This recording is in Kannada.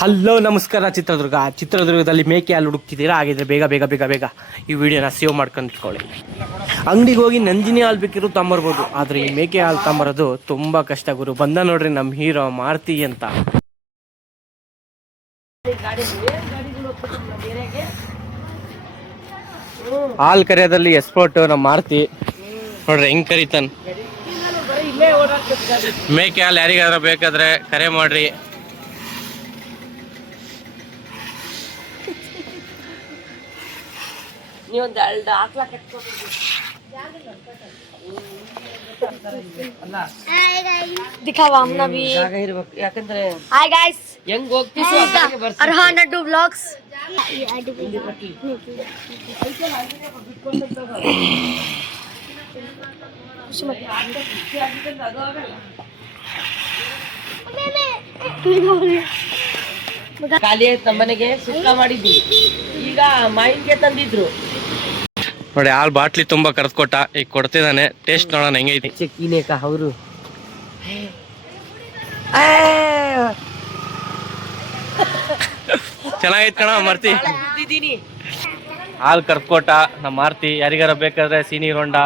ಹಲೋ ನಮಸ್ಕಾರ. ಚಿತ್ರದುರ್ಗದಲ್ಲಿ ಮೇಕೆ ಹಾಲು ಹುಡುಕ್ತಿದ್ದೀರಾ? ಹಾಗಿದ್ರೆ ಬೇಗ ಬೇಗ ಬೇಗ ಬೇಗ ಈ ವಿಡಿಯೋನ ಸೇವ್ ಮಾಡ್ಕೊಂಡು ಇಟ್ಕೊಳ್ಳಿ. ಅಂಗಡಿಗೆ ಹೋಗಿ ನಂದಿನಿ ಹಾಲು ಬೇಕಿರೋ ತಗೊಂಬರ್ಬೋದು, ಆದರೆ ಈ ಮೇಕೆ ಹಾಲು ತಗೊಂಬರೋದು ತುಂಬ ಕಷ್ಟ ಗುರು. ಬಂದ ನೋಡ್ರಿ ನಮ್ಮ ಹೀರೋ ಮಾರುತಿ ಅಂತ. ಹಾಲು ಕರೆಯೋದಲ್ಲಿ ಎಕ್ಸ್ಪರ್ಟ್ ನಮ್ಮ ಮಾರುತಿ. ನೋಡ್ರಿ ಹೆಂಗ್ ಕರಿತಾನ. ಮೇಕೆ ಹಾಲು ಯಾರಿಗಾದ್ರೂ ಬೇಕಾದ್ರೆ ಕರೆ ಮಾಡ್ರಿ. दिखावा हमना भी ಯಾಕಂದ್ರೆ हाय गाइस ಹೆಂಗ್ ಹೋಗ್ತೀವಿ अरहान अड्डू व्लॉग्स ಖಾಲಿ ನಮ್ಮನೆಗೆ ಸುಕ್ಕ ಮಾಡಿದ್ವಿ, ಈಗ ಮಾಯಿನ್ಗೆ ತಂದಿದ್ರು. ನೋಡಿ ಹಾಲು ಬಾಟ್ಲಿ ತುಂಬಾ ಕರೆದ್ಕೊಟ್ಟ, ಈಗ ಕೊಡ್ತಿದ್ದಾನೆ. ಟೇಸ್ಟ್ ನೋಡೋಣ ಹೆಂಗೈತಿ. ಚೆಕ್ಕಿನೇಕ ಅವರು ಚೆನ್ನಾಗೈತ್ ಕಣ ಮಾರುತಿ. ಹಾಲು ಕರ್ಕೊಟ್ಟ ನಮ್ಮ ಮಾರುತಿ. ಯಾರಿಗಾರ ಬೇಕಾದ್ರೆ ಸೀನಿ ರೋಂಡ